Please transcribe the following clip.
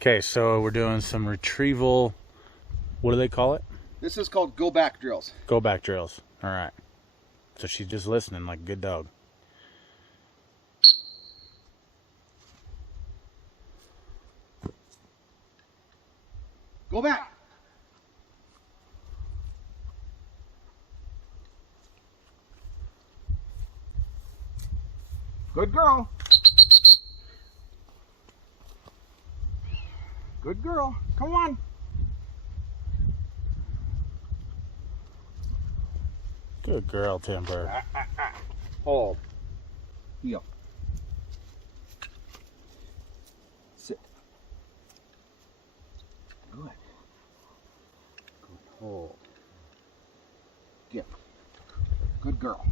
Okay, so we're doing some retrieval. What do they call it? This is called go back drills. Go back drills. All right. So she's just listening like a good dog. Go back. Good girl. Good girl. Come on. Good girl, Timber. Hold. Heel. Sit. Good. Good hold. Dip. Good girl.